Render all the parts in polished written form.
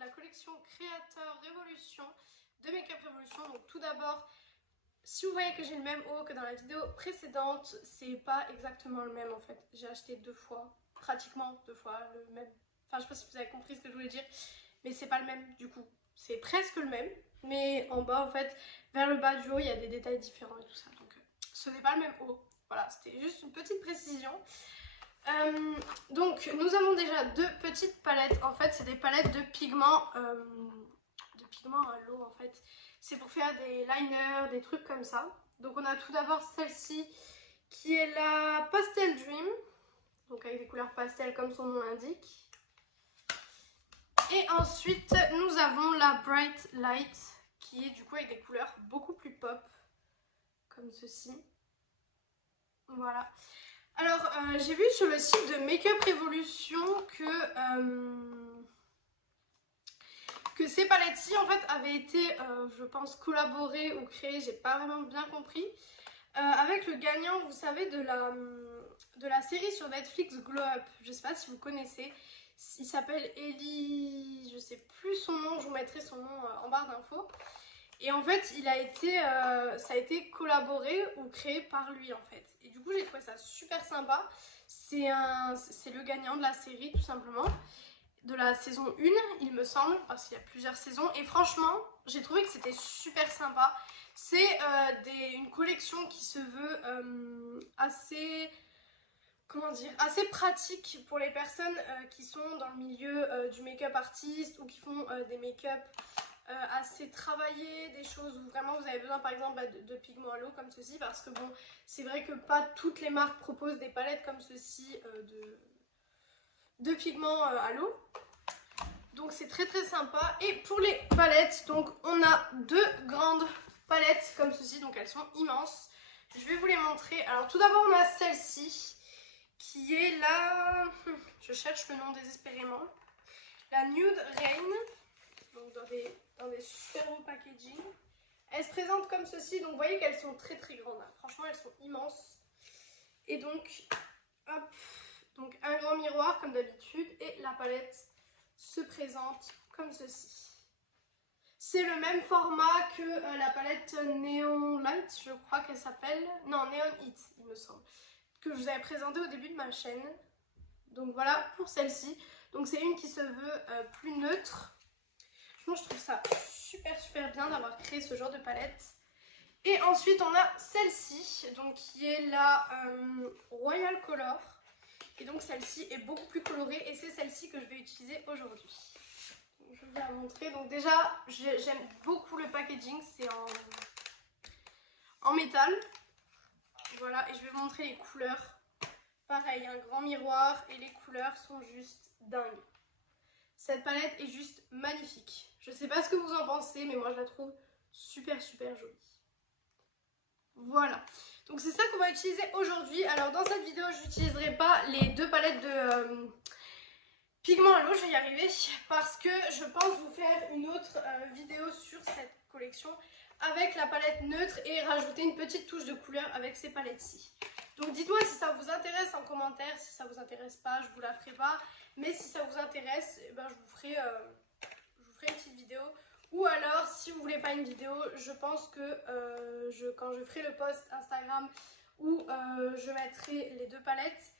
la collection Créateur Révolution de Make Up Revolution. Donc tout d'abord, si vous voyez que j'ai le même haut que dans la vidéo précédente, c'est pas exactement le même en fait. J'ai acheté deux fois, pratiquement deux fois le même. Enfin je sais pas si vous avez compris ce que je voulais dire, mais c'est pas le même du coup. C'est presque le même, mais en bas en fait, vers le bas du haut, il y a des détails différents et tout ça. Donc ce n'est pas le même haut. Voilà, c'était juste une petite précision. Donc nous avons déjà deux petites palettes. En fait c'est des palettes de pigments à l'eau en fait. C'est pour faire des liners, des trucs comme ça. Donc on a tout d'abord celle-ci qui est la Pastel Dream, donc avec des couleurs pastel comme son nom l'indique. Et ensuite nous avons la Bright Light qui est du coup avec des couleurs beaucoup plus pop comme ceci. Voilà. Alors j'ai vu sur le site de Make Up Revolution que ces palettes-ci en fait avaient été je pense collaborées ou créées, j'ai pas vraiment bien compris, avec le gagnant vous savez de la série sur Netflix Glow Up. Je sais pas si vous connaissez, il s'appelle Ellie, je sais plus son nom, je vous mettrai son nom en barre d'infos. Et en fait, ça a été collaboré ou créé par lui en fait. Et du coup, j'ai trouvé ça super sympa. C'est le gagnant de la série tout simplement. De la saison 1, il me semble, parce qu'il y a plusieurs saisons. Et franchement, j'ai trouvé que c'était super sympa. C'est une collection qui se veut assez... Comment dire, assez pratique pour les personnes qui sont dans le milieu du make-up artiste ou qui font des make-up assez travaillés, des choses où vraiment vous avez besoin par exemple de pigments à l'eau comme ceci, parce que bon, c'est vrai que pas toutes les marques proposent des palettes comme ceci de pigments à l'eau. Donc c'est très très sympa. Et pour les palettes, donc on a deux grandes palettes comme ceci, donc elles sont immenses. Je vais vous les montrer. Alors tout d'abord on a celle-ci qui est la... Je cherche le nom désespérément. La Nude Rain. Donc dans des super beaux packaging. Elles se présentent comme ceci, donc vous voyez qu'elles sont très très grandes. Franchement elles sont immenses. Et donc, hop, donc un grand miroir comme d'habitude et la palette se présente comme ceci. C'est le même format que la palette Neon Light, je crois qu'elle s'appelle. Non, Neon Heat, il me semble. Que je vous avais présenté au début de ma chaîne. Donc voilà pour celle-ci. Donc c'est une qui se veut plus neutre. Moi je trouve ça super bien d'avoir créé ce genre de palette. Et ensuite on a celle-ci, donc qui est la Royal Color. Et donc celle-ci est beaucoup plus colorée et c'est celle-ci que je vais utiliser aujourd'hui. Je vais la montrer. Donc déjà j'aime beaucoup le packaging, c'est en métal. Voilà, et je vais vous montrer les couleurs. Pareil, un grand miroir et les couleurs sont juste dingues. Cette palette est juste magnifique. Je sais pas ce que vous en pensez, mais moi je la trouve super jolie. Voilà, donc c'est ça qu'on va utiliser aujourd'hui. Alors dans cette vidéo, je n'utiliserai pas les deux palettes de pigments à l'eau, je vais y arriver, parce que je pense vous faire une autre vidéo sur cette collection avec la palette neutre et rajouter une petite touche de couleur avec ces palettes-ci. Donc dites-moi si ça vous intéresse en commentaire, si ça vous intéresse pas, je vous la ferai pas, mais si ça vous intéresse, eh ben, je vous ferai une petite vidéo. Ou alors, si vous voulez pas une vidéo, je pense que quand je ferai le post Instagram où je mettrai les deux palettes,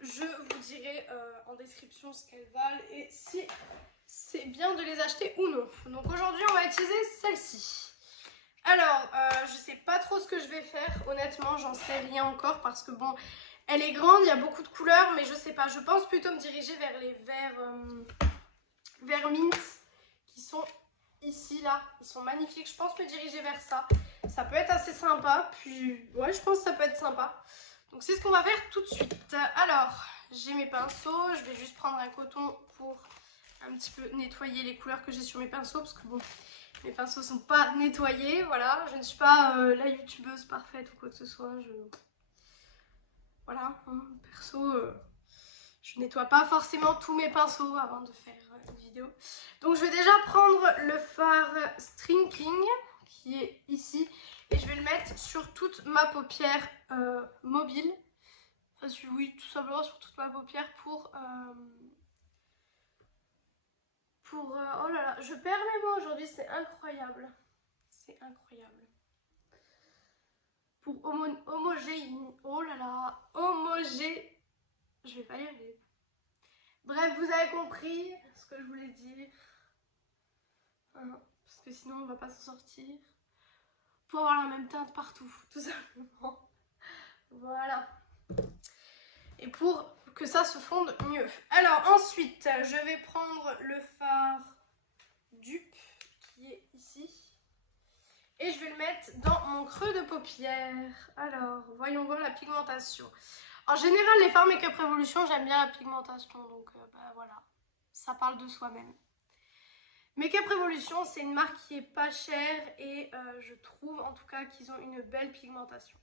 je vous dirai en description ce qu'elles valent et si c'est bien de les acheter ou non. Donc aujourd'hui, on va utiliser celle-ci. Alors, je sais pas trop ce que je vais faire, honnêtement, j'en sais rien encore parce que bon, elle est grande, il y a beaucoup de couleurs, mais je sais pas. Je pense plutôt me diriger vers les verts mint qui sont ici, là. Ils sont magnifiques, je pense me diriger vers ça. Ça peut être assez sympa, puis ouais, je pense que ça peut être sympa. Donc c'est ce qu'on va faire tout de suite. Alors, j'ai mes pinceaux, je vais juste prendre un coton pour un petit peu nettoyer les couleurs que j'ai sur mes pinceaux parce que bon, mes pinceaux sont pas nettoyés, voilà. Je ne suis pas la youtubeuse parfaite ou quoi que ce soit. Voilà, hein, perso, je nettoie pas forcément tous mes pinceaux avant de faire une vidéo. Donc je vais déjà prendre le fard Strinking qui est ici et je vais le mettre sur toute ma paupière mobile. Enfin, oui, tout simplement sur toute ma paupière Oh là là, je perds mes mots aujourd'hui, c'est incroyable. C'est incroyable. Pour homogénéiser... Oh là là, homogé... Je vais pas y arriver. Bref, vous avez compris ce que je voulais dire. Parce que sinon on va pas s'en sortir. Pour avoir la même teinte partout, tout simplement. Voilà. Et pour que ça se fonde mieux. Alors ensuite, je vais prendre le fard dupe qui est ici. Et je vais le mettre dans mon creux de paupière. Alors, voyons voir la pigmentation. En général, les fards Make-up Revolution, j'aime bien la pigmentation. Donc, bah, voilà, ça parle de soi-même. Make-up Revolution, c'est une marque qui est pas chère et je trouve en tout cas qu'ils ont une belle pigmentation.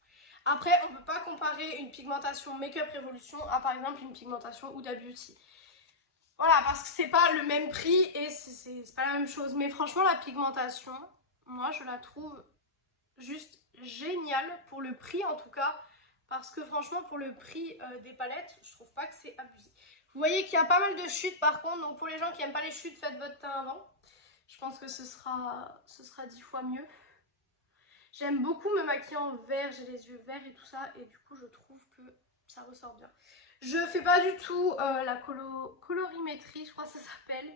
Après, on ne peut pas comparer une pigmentation Make-up Revolution à par exemple une pigmentation Huda Beauty. Voilà, parce que c'est pas le même prix et c'est pas la même chose. Mais franchement, la pigmentation, moi je la trouve juste géniale pour le prix en tout cas. Parce que franchement, pour le prix des palettes, je trouve pas que c'est abusé. Vous voyez qu'il y a pas mal de chutes par contre. Donc pour les gens qui n'aiment pas les chutes, faites votre teint avant. Je pense que ce sera 10 fois mieux. J'aime beaucoup me maquiller en vert, j'ai les yeux verts et tout ça. Et du coup, je trouve que ça ressort bien. Je fais pas du tout la colorimétrie, je crois que ça s'appelle.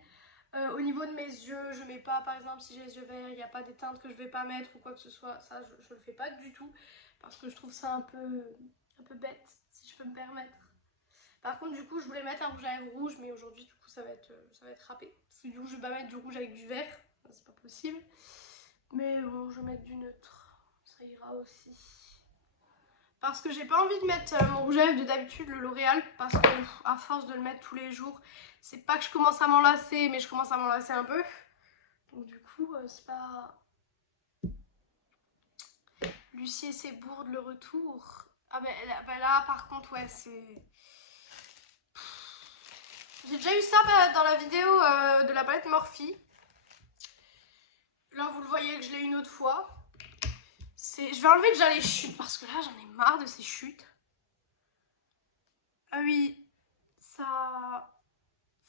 Au niveau de mes yeux, je mets pas, par exemple, si j'ai les yeux verts, il n'y a pas des teintes que je vais pas mettre ou quoi que ce soit. Ça, je le fais pas du tout. Parce que je trouve ça un peu bête, si je peux me permettre. Par contre, du coup, je voulais mettre un rouge à lèvres rouge, mais aujourd'hui, du coup, ça va être râpé. Parce que du coup, je vais pas mettre du rouge avec du vert, c'est pas possible. Mais bon, je vais mettre du neutre, ça ira aussi. Parce que j'ai pas envie de mettre mon rouge à lèvres de d'habitude, le L'Oréal, parce que à force de le mettre tous les jours, c'est pas que je commence à m'en lasser, mais je commence à m'en lasser un peu. Donc du coup, c'est pas... Lucie et ses bourdes, le retour. Ah ben là, par contre, ouais, c'est... J'ai déjà eu ça dans la vidéo de la palette Morphe. Là, vous le voyez que je l'ai une autre fois. Je vais enlever déjà les chutes parce que là, j'en ai marre de ces chutes. Ah oui, ça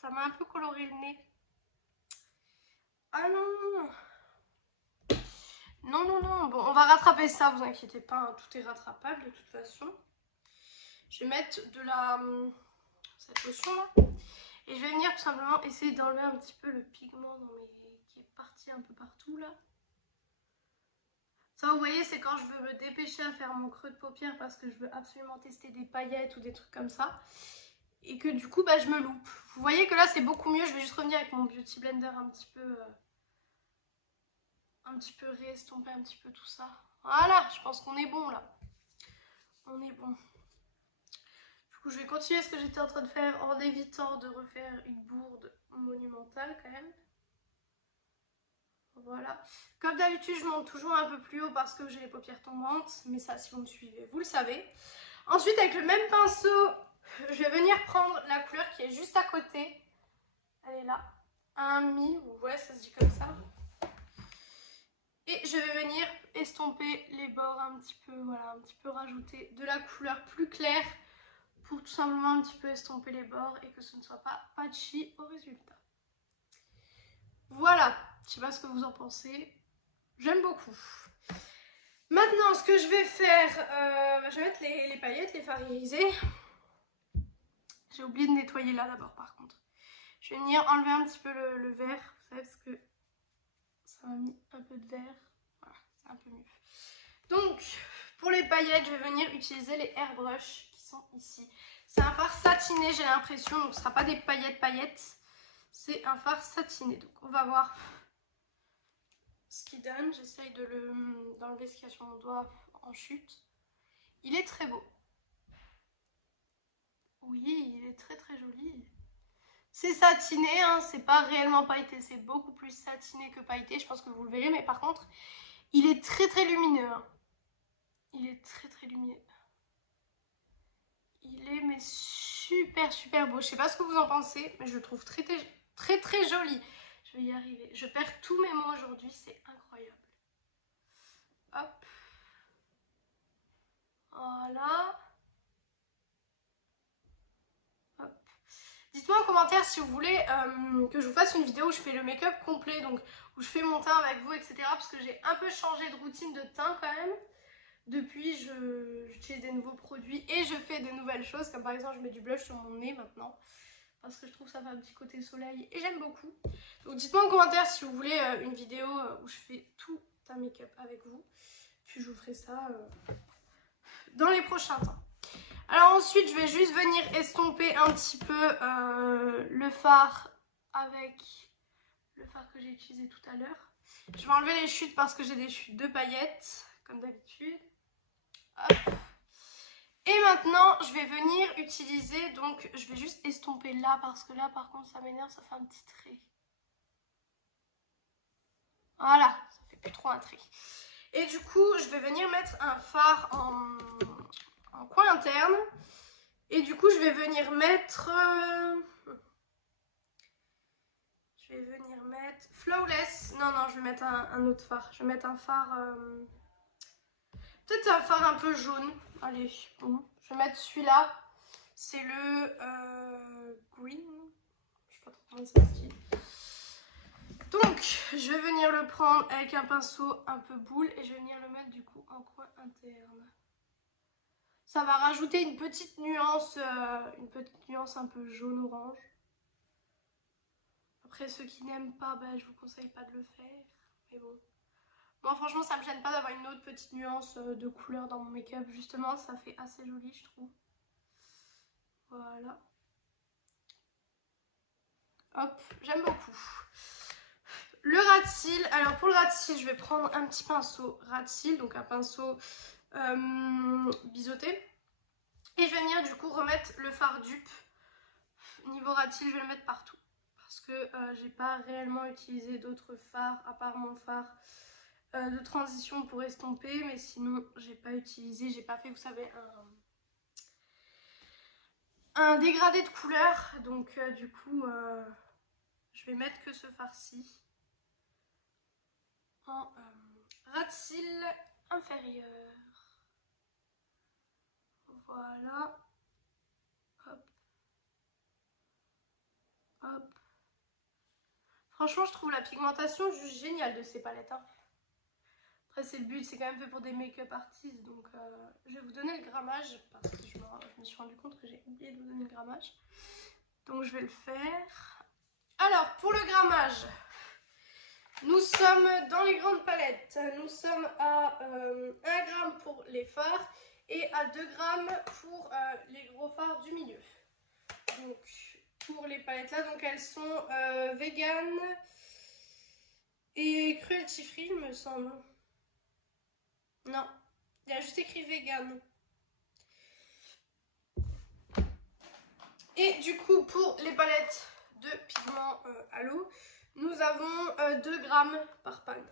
m'a un peu coloré le nez. Ah non. Non, non, non. Bon, on va rattraper ça, vous inquiétez pas. Hein, tout est rattrapable de toute façon. Je vais mettre de cette lotion là. Et je vais venir tout simplement essayer d'enlever un petit peu le pigment qui est parti un peu partout là. Ça, vous voyez, c'est quand je veux me dépêcher à faire mon creux de paupière parce que je veux absolument tester des paillettes ou des trucs comme ça. Et que du coup, bah, je me loupe. Vous voyez que là, c'est beaucoup mieux. Je vais juste revenir avec mon Beauty Blender un petit réestomper un petit peu tout ça. Voilà, je pense qu'on est bon là. On est bon. Du coup, je vais continuer ce que j'étais en train de faire en évitant de refaire une bourde monumentale quand même. Voilà. Comme d'habitude, je monte toujours un peu plus haut parce que j'ai les paupières tombantes. Mais ça, si vous me suivez, vous le savez. Ensuite, avec le même pinceau, je vais venir prendre la couleur qui est juste à côté. Elle est là. Un mi, ouais, ça se dit comme ça. Et je vais venir estomper les bords un petit peu, voilà, un petit peu rajouter de la couleur plus claire pour tout simplement un petit peu estomper les bords et que ce ne soit pas patchy au résultat. Voilà, je sais pas ce que vous en pensez, j'aime beaucoup. Maintenant, ce que je vais faire, je vais mettre les paillettes, les fards irisés. J'ai oublié de nettoyer là d'abord par contre. Je vais venir enlever un petit peu le vert, vous savez, parce que ça m'a mis un peu de vert. Voilà, c'est un peu mieux. Donc, pour les paillettes, je vais venir utiliser les airbrush qui sont ici. C'est un fard satiné, j'ai l'impression, donc ce ne sera pas des paillettes. C'est un fard satiné. Donc, on va voir ce qu'il donne. J'essaye d'enlever ce qu'il y a sur mon doigt en chute. Il est très beau. Oui, il est très très joli. C'est satiné, hein, c'est pas réellement pailleté, c'est beaucoup plus satiné que pailleté, je pense que vous le verrez, mais par contre, il est très très lumineux. Hein. Il est très très lumineux. Il est mais super super beau. Je sais pas ce que vous en pensez, mais je le trouve très très très très joli. Je vais y arriver. Je perds tous mes mots aujourd'hui, c'est incroyable. Hop. Voilà. dites-moi en commentaire si vous voulez que je vous fasse une vidéo où je fais le make-up complet, donc où je fais mon teint avec vous, etc. Parce que j'ai un peu changé de routine de teint quand même. Depuis, j'utilise des nouveaux produits et je fais de nouvelles choses, comme par exemple je mets du blush sur mon nez maintenant. Parce que je trouve que ça fait un petit côté soleil et j'aime beaucoup. Donc dites-moi en commentaire si vous voulez une vidéo où je fais tout un make-up avec vous. Puis je vous ferai ça dans les prochains temps. Alors ensuite je vais juste venir estomper un petit peu le fard avec le fard que j'ai utilisé tout à l'heure. Je vais enlever les chutes parce que j'ai des chutes de paillettes comme d'habitude. Hop. Et maintenant, je vais venir utiliser, donc je vais juste estomper là parce que là, par contre, ça m'énerve, ça fait un petit trait. Voilà, ça fait plus trop un trait. Et du coup, je vais venir mettre un fard en coin interne. Et du coup, je vais venir mettre... Flawless. Non, je vais mettre un autre fard. Je vais mettre un fard... Peut-être un fard un peu jaune. Allez, bon. Je vais mettre celui-là. C'est le Green. Je sais pas trop comment ça se dit. Donc, je vais venir le prendre avec un pinceau un peu boule et je vais venir le mettre du coup en coin interne. Ça va rajouter une petite nuance un peu jaune-orange. Après, ceux qui n'aiment pas, ben, je vous conseille pas de le faire. Mais bon. Moi, franchement, ça me gêne pas d'avoir une autre petite nuance de couleur dans mon make-up. Justement, ça fait assez joli, je trouve. Voilà. Hop, j'aime beaucoup. Le ras de cils. Alors, pour le ras de cils, je vais prendre un petit pinceau ras de cils. Donc, un pinceau biseauté. Et je vais venir, du coup, remettre le fard dupe. Niveau ras de cils, je vais le mettre partout. Parce que j'ai pas réellement utilisé d'autres fards, à part mon fard de transition pour estomper, mais sinon j'ai pas utilisé, j'ai pas fait, vous savez, un dégradé de couleur, donc du coup je vais mettre que ce fard-ci en ras de cils inférieur. Voilà. Hop. Hop. Franchement, je trouve la pigmentation juste géniale de ces palettes. Hein. Après, c'est le but, c'est quand même fait pour des make-up artistes. Donc, je vais vous donner le grammage parce que je me suis rendu compte que j'ai oublié de vous donner le grammage. Donc, je vais le faire. Alors, pour le grammage, nous sommes dans les grandes palettes. Nous sommes à 1 gramme pour les fards et à 2 grammes pour les gros fards du milieu. Donc, pour les palettes là, donc elles sont vegan et cruelty free, il me semble. Non, il y a juste écrit vegan. Et du coup, pour les palettes de pigments à l'eau, nous avons 2 grammes par panne.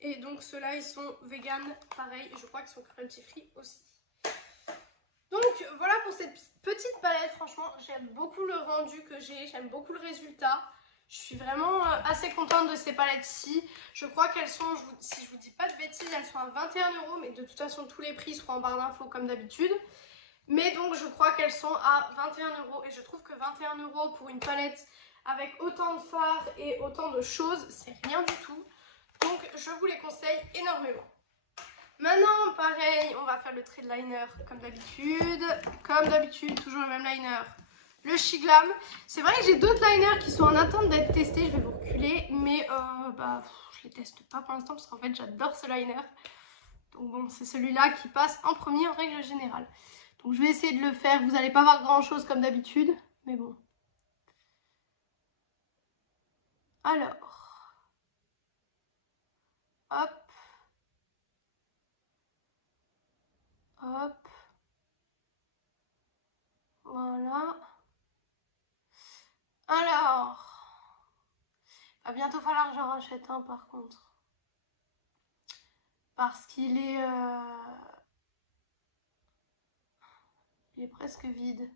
Et donc ceux-là, ils sont vegan, pareil, je crois qu'ils sont cruelty free aussi. Donc voilà pour cette petite palette, franchement, j'aime beaucoup le rendu que j'ai, j'aime beaucoup le résultat. Je suis vraiment assez contente de ces palettes-ci. Je crois qu'elles sont, si je vous dis pas de bêtises, elles sont à 21 €, mais de toute façon tous les prix seront en barre d'infos comme d'habitude. Mais donc je crois qu'elles sont à 21 € et je trouve que 21 € pour une palette avec autant de fards et autant de choses, c'est rien du tout. Donc je vous les conseille énormément. Maintenant, pareil, on va faire le trait de liner comme d'habitude. Comme d'habitude, toujours le même liner, le Shiglam. C'est vrai que j'ai d'autres liners qui sont en attente d'être testés. Je vais vous reculer, mais je les teste pas pour l'instant parce qu'en fait, j'adore ce liner. Donc bon, c'est celui-là qui passe en premier en règle générale. Donc je vais essayer de le faire. Vous n'allez pas voir grand-chose comme d'habitude, mais bon. Alors, hop. Hop. Voilà. Alors, va bientôt falloir que j'en rachète un par contre. Parce qu'il est, il est presque vide.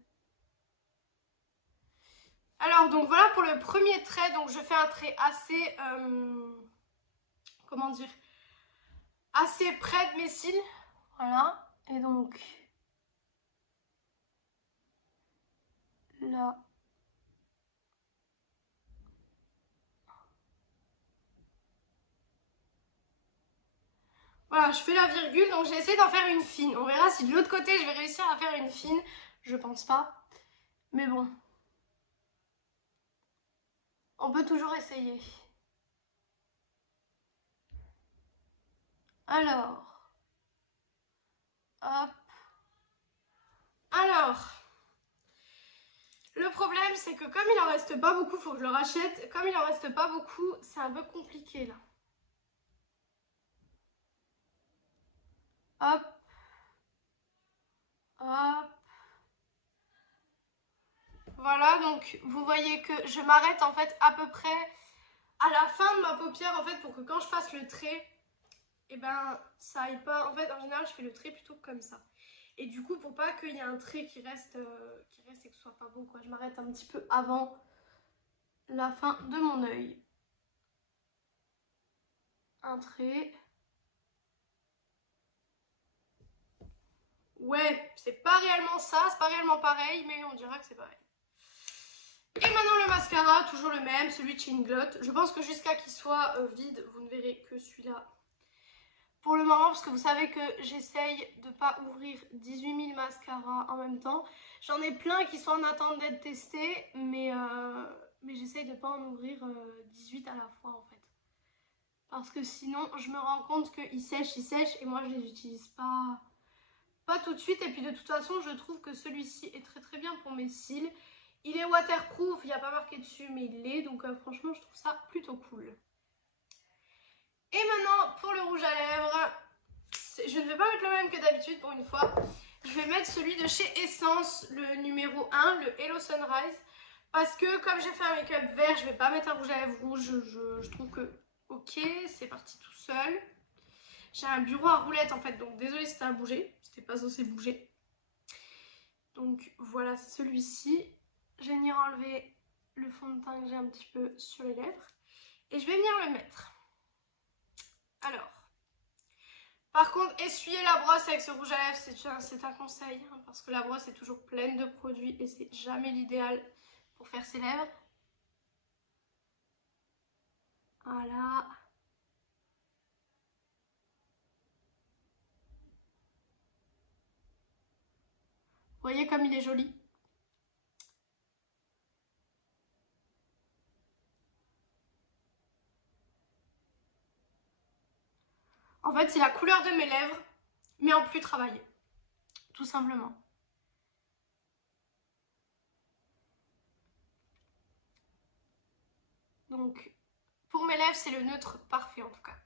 Alors, donc voilà pour le premier trait. Donc je fais un trait assez, comment dire, assez près de mes cils. Voilà. Et donc, là, Voilà, je fais la virgule, donc j'ai essayé d'en faire une fine. On verra si de l'autre côté je vais réussir à faire une fine. Je pense pas. Mais bon. On peut toujours essayer. Alors. Hop. Alors. Le problème, c'est que comme il en reste pas beaucoup, faut que je le rachète. Comme il en reste pas beaucoup, c'est un peu compliqué là. Hop. Hop. Voilà, donc vous voyez que je m'arrête en fait à peu près à la fin de ma paupière en fait pour que quand je fasse le trait, et ben ça aille pas. En fait, en général, je fais le trait plutôt comme ça. Et du coup, pour pas qu'il y ait un trait qui reste et que ce soit pas beau, quoi, je m'arrête un petit peu avant la fin de mon œil. Un trait. Ouais, c'est pas réellement ça, c'est pas réellement pareil, mais on dira que c'est pareil. Et maintenant le mascara, toujours le même, celui de chez Inglot. Je pense que jusqu'à qu'il soit vide, vous ne verrez que celui-là. Pour le moment, parce que vous savez que j'essaye de ne pas ouvrir 18 000 mascaras en même temps. J'en ai plein qui sont en attente d'être testés, mais j'essaye de ne pas en ouvrir 18 à la fois en fait. Parce que sinon, je me rends compte qu'ils sèchent, et moi je les utilise pas tout de suite. Et puis de toute façon, je trouve que celui-ci est très très bien pour mes cils. Il est waterproof, il n'y a pas marqué dessus, mais il l'est. Donc franchement, je trouve ça plutôt cool. Et maintenant, pour le rouge à lèvres, je ne vais pas mettre le même que d'habitude pour une fois. Je vais mettre celui de chez Essence, le numéro 1, le Hello Sunrise. Parce que comme j'ai fait un make-up vert, je ne vais pas mettre un rouge à lèvres rouge. Je trouve que, ok, c'est parti tout seul. J'ai un bureau à roulettes en fait, donc désolée si ça a bougé. C'était pas censé bouger. Donc voilà, c'est celui-ci. Je vais venir enlever le fond de teint que j'ai un petit peu sur les lèvres. Et je vais venir le mettre. Alors, par contre, essuyer la brosse avec ce rouge à lèvres, c'est un conseil, hein, parce que la brosse est toujours pleine de produits et c'est jamais l'idéal pour faire ses lèvres. Voilà. Vous voyez comme il est joli. En fait, c'est la couleur de mes lèvres, mais en plus travaillé. Tout simplement. Donc, pour mes lèvres, c'est le neutre parfait en tout cas.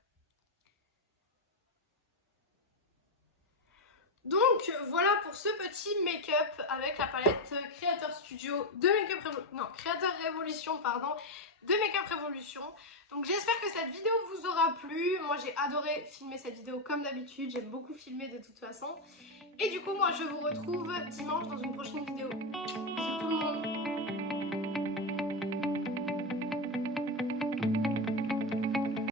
Donc voilà pour ce petit make-up avec la palette Creator Studio de Make-up Révolution, non, Creator Révolution, pardon, de Make-up Révolution. Donc j'espère que cette vidéo vous aura plu. Moi j'ai adoré filmer cette vidéo comme d'habitude, j'aime beaucoup filmer de toute façon. Et du coup moi je vous retrouve dimanche dans une prochaine vidéo. Bisous tout le monde.